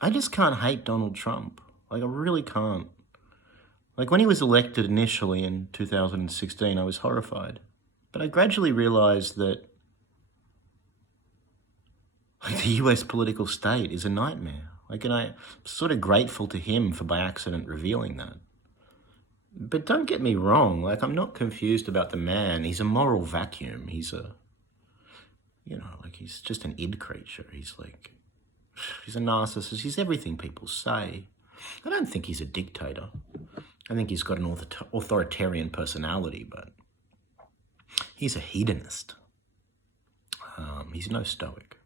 I just can't hate Donald Trump. Like, I really can't. Like, when he was elected initially in 2016, I was horrified. But I gradually realized that like, the US political state is a nightmare. Like, and I'm sort of grateful to him for by accident revealing that. But don't get me wrong, like, I'm not confused about the man. He's a moral vacuum. Like, he's just an id creature. He's a narcissist. He's everything people say. I don't think he's a dictator. I think he's got an authoritarian personality, but he's a hedonist. He's no stoic.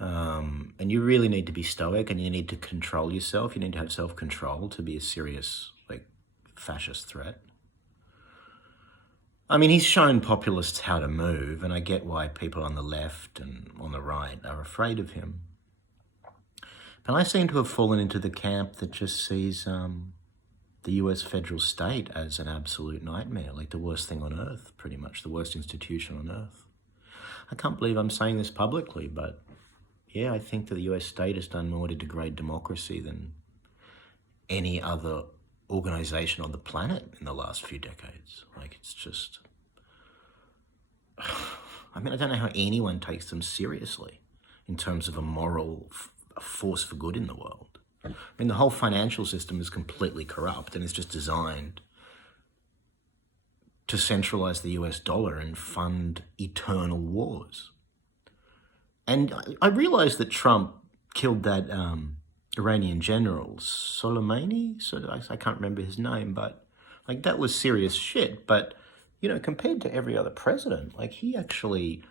And you really need to be stoic, and you need to control yourself. You need to have self-control to be a serious, fascist threat. I mean, he's shown populists how to move, and I get why people on the left and on the right are afraid of him. But I seem to have fallen into the camp that just sees the US federal state as an absolute nightmare, like the worst thing on earth, pretty much, the worst institution on earth. I can't believe I'm saying this publicly, but yeah, I think that the US state has done more to degrade democracy than any other organization on the planet in the last few decades. Like, it's just... I mean, I don't know how anyone takes them seriously in terms of a moral force for good in the world. I mean, the whole financial system is completely corrupt and it's just designed to centralize the US dollar and fund eternal wars. And I realized that Trump killed that Iranian general, Soleimani? I can't remember his name, but like, that was serious shit. But, compared to every other president, like, he actually,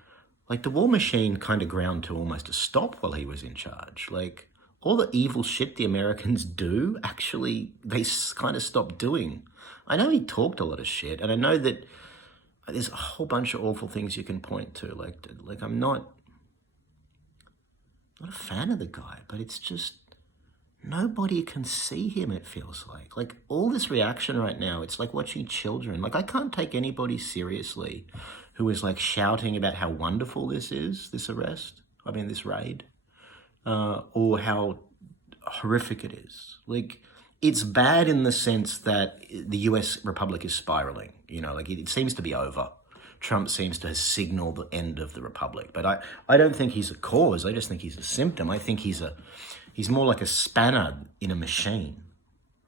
like, the war machine kind of ground to almost a stop while he was in charge. Like, all the evil shit the Americans do, actually, they kind of stopped doing. I know he talked a lot of shit, and I know that there's a whole bunch of awful things you can point to. Like I'm not a fan of the guy, but it's just, nobody can see him, it feels like. Like, all this reaction right now, it's like watching children. Like, I can't take anybody seriously who is, like, shouting about how wonderful this is, this raid, or how horrific it is. Like, it's bad in the sense that the US Republic is spiraling. Like, it seems to be over. Trump seems to have signaled the end of the Republic. But I don't think he's a cause. I just think he's a symptom. I think he's more like a spanner in a machine,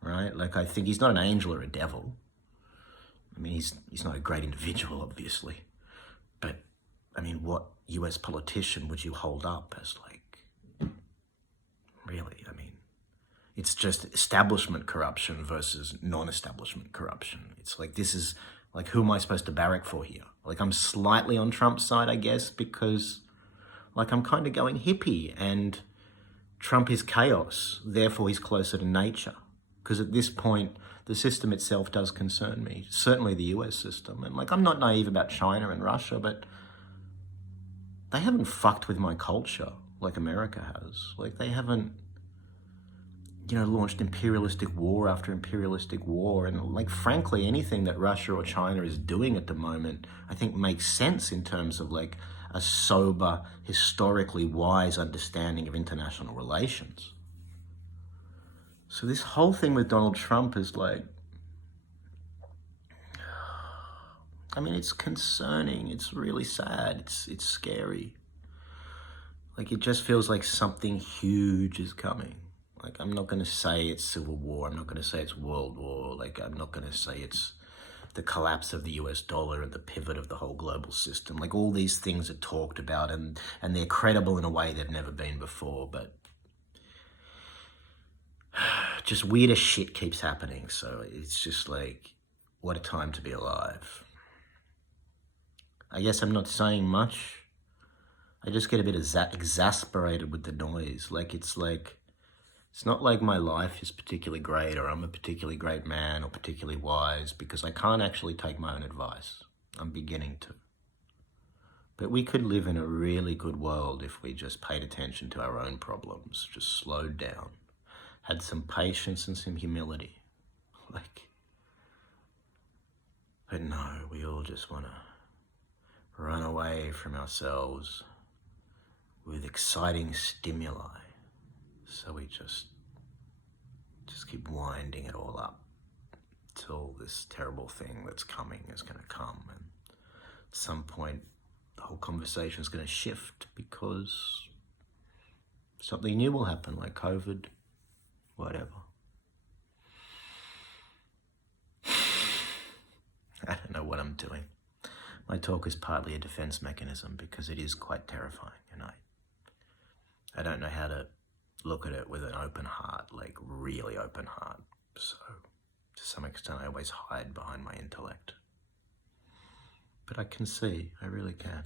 right? Like, I think he's not an angel or a devil. I mean, he's not a great individual, obviously. But, I mean, what US politician would you hold up as, like, really? I mean, it's just establishment corruption versus non-establishment corruption. It's like, this is, like, who am I supposed to barrack for here? Like, I'm slightly on Trump's side, I guess, because, like, I'm kind of going hippie, and Trump is chaos, therefore he's closer to nature. Because at this point, the system itself does concern me, certainly the US system. And, like, I'm not naive about China and Russia, but they haven't fucked with my culture like America has. Like, they haven't, launched imperialistic war after imperialistic war. And, like, frankly, anything that Russia or China is doing at the moment, I think makes sense in terms of, like, a sober, historically wise understanding of international relations. So this whole thing with Donald Trump is like, I mean, it's concerning. It's really sad. It's scary. Like, it just feels like something huge is coming. Like, I'm not going to say it's civil war. I'm not going to say it's world war. Like, I'm not going to say it's the collapse of the US dollar and the pivot of the whole global system. Like, all these things are talked about, and they're credible in a way they've never been before, but just weirder shit keeps happening. So it's just like, what a time to be alive. I guess I'm not saying much. I just get a bit exasperated with the noise. It's not like my life is particularly great, or I'm a particularly great man, or particularly wise, because I can't actually take my own advice. I'm beginning to. But we could live in a really good world if we just paid attention to our own problems, just slowed down, had some patience and some humility. But no, we all just want to run away from ourselves with exciting stimuli. So we just keep winding it all up till this terrible thing that's coming is going to come, and at some point the whole conversation is going to shift because something new will happen, like COVID, whatever. I don't know what I'm doing. My talk is partly a defense mechanism because it is quite terrifying, and I don't know how to look at it with an open heart, like really open heart. So to some extent I always hide behind my intellect. But I can see, I really can.